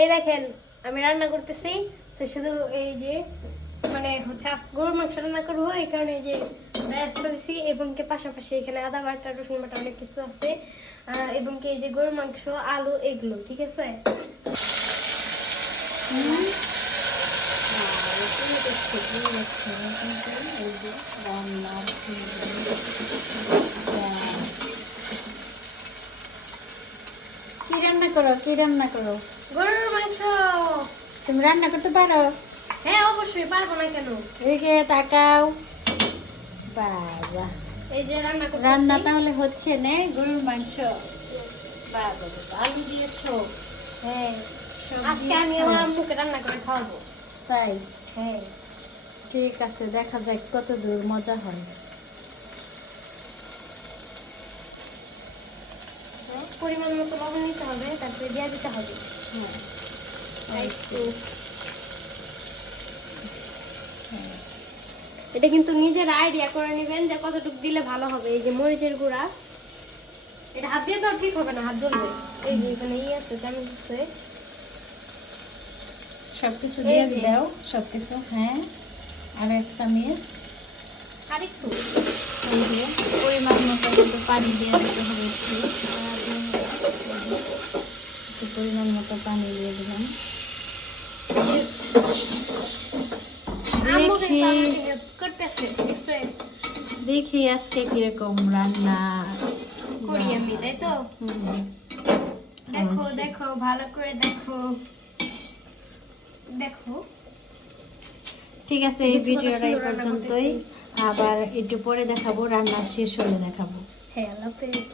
এই দেখেন আমি রান্না করতেছি, তো শুধু এই যে মানে হচ্ছে গরুর মাংস রান্না করবো, এই কারণে এই যে ব্যস্ত দিছি, এবং কি পাশাপাশি এখানে আদা বাটা রসুন বাটা অনেক কিছু আছে, এবং কি এই যে গরুর মাংস আলু এগুলো, ঠিক আছে। কি রান্না করো, কি রান্না করো? গরুর মাংস। তুমি রান্না করতে পারো? হ্যাঁ অবশ্যই, পারবো না কেন। এদিকে তাকাও। বাবা, এই যে রান্না করতেছি। রান্না তাহলে হচ্ছে না গরুর মাংস। বাবা, আলু দিয়েছো? হ্যাঁ, সবজি আজকে আমি দিয়েছো? আমার আম্মুকে রান্না করে খাওয়াবো। তাই? হ্যাঁ ঠিক আছে, দেখা যাক কত দূর মজা হয়। পরিমাণ মতো লবণ নিতে হবে, তারপরে দিয়ে দিতে হবে। হ্যাঁ, একটু এটা কিন্তু নিজের আইডিয়া করে নেবেন যে কতটুকু দিলে ভালো হবে। এই যে মরিচের গুঁড়া, এটা হাত দিয়ে তো ঠিক হবে না, হাত জ্বলবে। এই যে এখানে আছে চামচ আছে, সবকিছু দিয়ে এই যে। দাও, সবকিছু। হ্যাঁ, আর এক চামচ। আর একটু এই যে পরিমাণ মতো কিন্তু পানি দিয়ে দিতে হবে। একটু পরিমাণ মতো পানি দিয়ে দিলাম। আম্মু কিন্তু দেখি আমাকে হেল্প করতেছে, ঠিক আছে? দেখি আজকে কিরকম রান্না করি আমি, তাই তো? হুম। দেখো অবশ্যই। দেখো ভালো করে দেখো, দেখো। ঠিক আছে, এই দেখছি কত ভিডিওটা এই সুন্দর রান্না পর্যন্তই। করতেছি। আবার একটু পরে দেখাবো, রান্না শেষ হলে দেখাবো। হ্যাঁ, আল্লাহ হাফেজ।